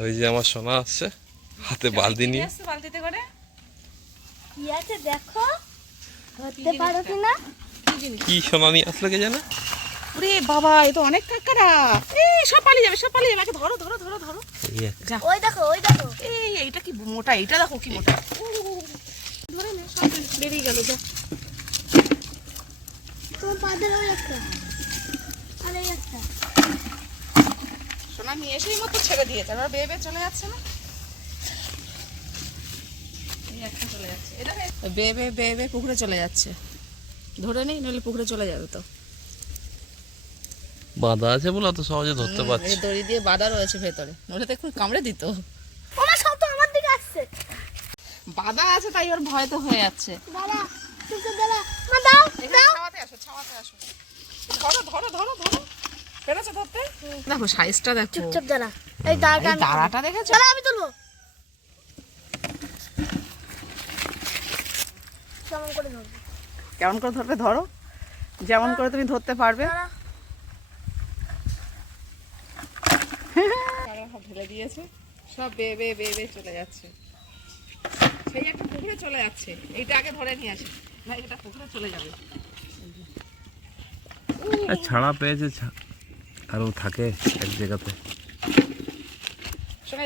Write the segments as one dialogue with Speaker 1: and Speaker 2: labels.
Speaker 1: ওই যে আমার সোনা আসছে হাতে বালতি নিয়ে।
Speaker 2: আসছে বালতিতে করে?
Speaker 3: কি আছে দেখো? ধরতে পারো কি না
Speaker 1: কি সোনা নিয়ে আসলো কে জানে?
Speaker 2: ওরে বাবা এ তো অনেক কাকড়া এই সব পালিয়ে যাবে সব পালিয়ে যাবে। আগে ধরো ধরো ধরো ধরো।
Speaker 1: এই
Speaker 3: ওই দেখো ওই দেখো।
Speaker 2: এই এইটা কি মোটা এইটা দেখো কি মোটা। ধরে নে সব বেরিয়ে গেল যা।
Speaker 3: তোমার পাদের ওই একটা আর এই একটা
Speaker 2: নিয়ে এসেই মতো ছেড়ে দিয়েছে আর বেয়ে বেয়ে চলে যাচ্ছে না? এই একটা চলে যাচ্ছে। এটা বেয়ে বেয়ে বেয়ে বেয়ে পুকুরে চলে যাচ্ছে। ধরে নেই নইলে পুকুরে চলে যাবে তো।
Speaker 1: বাঁধা আছে বলে অত সহজে ধরতে পারছি
Speaker 2: দড়ি দিয়ে বাঁধা রয়েছে ভেতরে। নইলে তো একটু কামড়ে দিত।
Speaker 3: ওমা সব তো আমার দিকে আসছে।
Speaker 2: বাঁধা আছে তাই ওর ভয় তো হয়ে যাচ্ছে।
Speaker 3: দাদা দাদা মা দাও
Speaker 2: এখানে ছাওয়াতে আসো ছাওয়াতে আসো। ধরো ধরো ধরো ধরো। পেরেছে ধরতে? দেখো সাইজটা দেখো।
Speaker 3: চুপচাপ দাঁড়া। এই দাঁড়াটা আমি
Speaker 2: দাঁড়াটা দেখেছ?
Speaker 3: দাঁড়া আমি তুলবো। কেমন করে ধরবো?
Speaker 2: কেমন করে ধরবে? ধরো। যেমন করে তুমি ধরতে পারবে। ঢেলে দিয়েছে। সব বেয়ে বেয়ে বেয়ে বেয়ে চলে যাচ্ছে। সেই একটা পুকুরে চলে যাচ্ছে। এইটা আগে ধরে নিয়ে আসি। না এটা পুকুরে চলে যাবে।
Speaker 1: ছাড়া পেয়েছে ছা- আর ও থাকে এক জায়গাতে।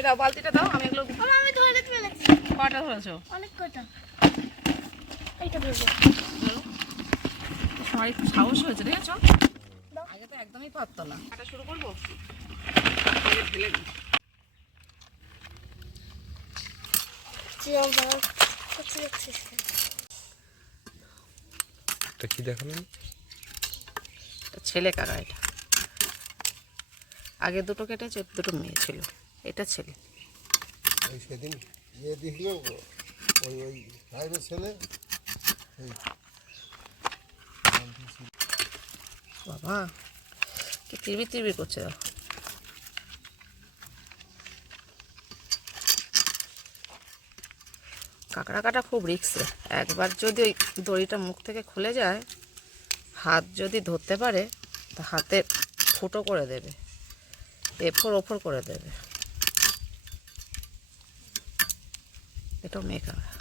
Speaker 2: দাও বালতিটা দাও আমি এগুলো
Speaker 3: আমি ধরে ফেলেছি।
Speaker 2: কটা ধরেছো?
Speaker 3: অনেক কটা এইটা ধরবো
Speaker 2: সবাই একটু সাহস হয়েছে দেখেছ আগে তো একদমই পারতো না। কাটা শুরু করব? দিই
Speaker 1: এটা কি দেখালেন
Speaker 2: ছেলে কারা এটা। আগে দুটো কেটেছে দুটো মেয়ে ছিল। এটা ছেলে।
Speaker 4: সেদিন ইয়ে ওই ওই ছেলে।
Speaker 2: বাবা কি তিরবির তিরবির করছে কাঁকড়া কাটা খুব রিক্সে একবার যদি ওই দড়িটা মুখ থেকে খুলে যায় হাত যদি ধরতে পারে তা হাতে ফুটো করে দেবে। এফোর ওফর করে দেবে। এটাও কাঁকড়া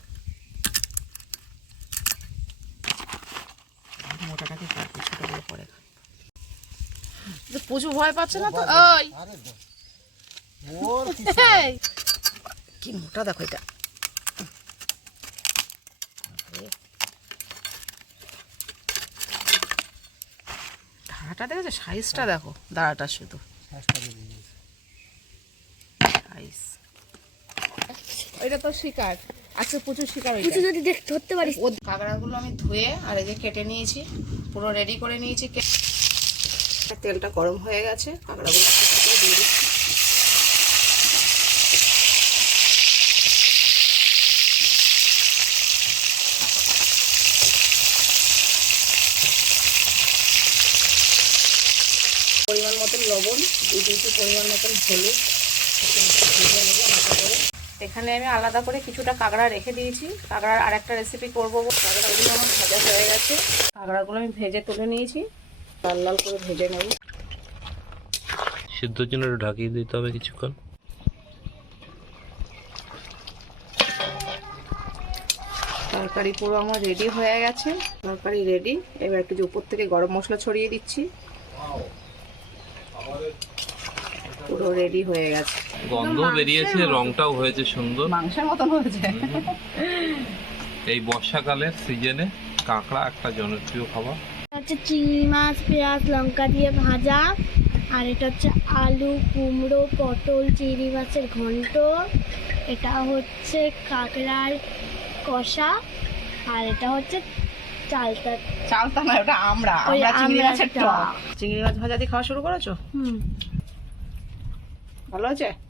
Speaker 2: মোটাটাকে ছোটোগুলো পরে খাবে প্রচুর ভয় পাচ্ছে না তো? ওই।
Speaker 4: কি
Speaker 2: মোটা দেখো এটা। ধারাটা দেখেছ? সাইজটা দেখো দাঁড়াটা শুধু। সাইজ এটা তো শিকার। আজকে প্রচুর শিকার
Speaker 3: কিছু
Speaker 2: হয়েছে
Speaker 3: যদি দেখ ধরতে পারিস।
Speaker 2: ও কাঁকড়াগুলো আমি ধুয়ে আর এই যে কেটে নিয়েছি পুরো রেডি করে নিয়েছি। কে- তেলটা গরম হয়ে গেছে কাঁকড়াগুলো দিয়ে দিচ্ছি। পরিমাণ মতন লবণ দুই তিনটি পরিমাণ মতন হলুদ। এখানে আমি আলাদা করে কিছুটা কাঁকড়া রেখে দিয়েছি। কাঁকড়ার আরেকটা রেসিপি করব। কাঁকড়াগুলো আমার ভাজা হয়ে গেছে। কাঁকড়াগুলো আমি ভেজে তুলে নিয়েছি। লাল লাল করে ভেজে নেব।
Speaker 1: সিদ্ধর জন্য একটু ঢাকিয়ে দিতে হবে কিছুক্ষণ।
Speaker 2: তরকারি পুরো আমার রেডি হয়ে গেছে। তরকারি রেডি এবার একটু উপর থেকে গরম মশলা ছড়িয়ে দিচ্ছি। পুরো রেডি হয়ে গেছে।
Speaker 1: গন্ধ বেরিয়েছে রংটাও হয়েছে সুন্দর।
Speaker 2: মাংসের মতন হয়েছে।
Speaker 1: এই বর্ষাকালের সিজনে কাঁকড়া একটা জনপ্রিয় খাবার।
Speaker 3: হচ্ছে চিংড়ি মাছ পেঁয়াজ লঙ্কা দিয়ে ভাজা। আর এটা হচ্ছে আলু কুমড়ো পটল চিংড়ি মাছের ঘন্ট। এটা হচ্ছে কাঁকড়ার কষা। আর এটা হচ্ছে চালতা
Speaker 2: চালতা না ওটা আমরা।
Speaker 3: ওই
Speaker 2: আমরা চিংড়ি মাছের। টক। চিংড়ি মাছ ভাজা দিয়ে খাওয়া শুরু করেছ?
Speaker 3: হুম।
Speaker 2: ভালো আছে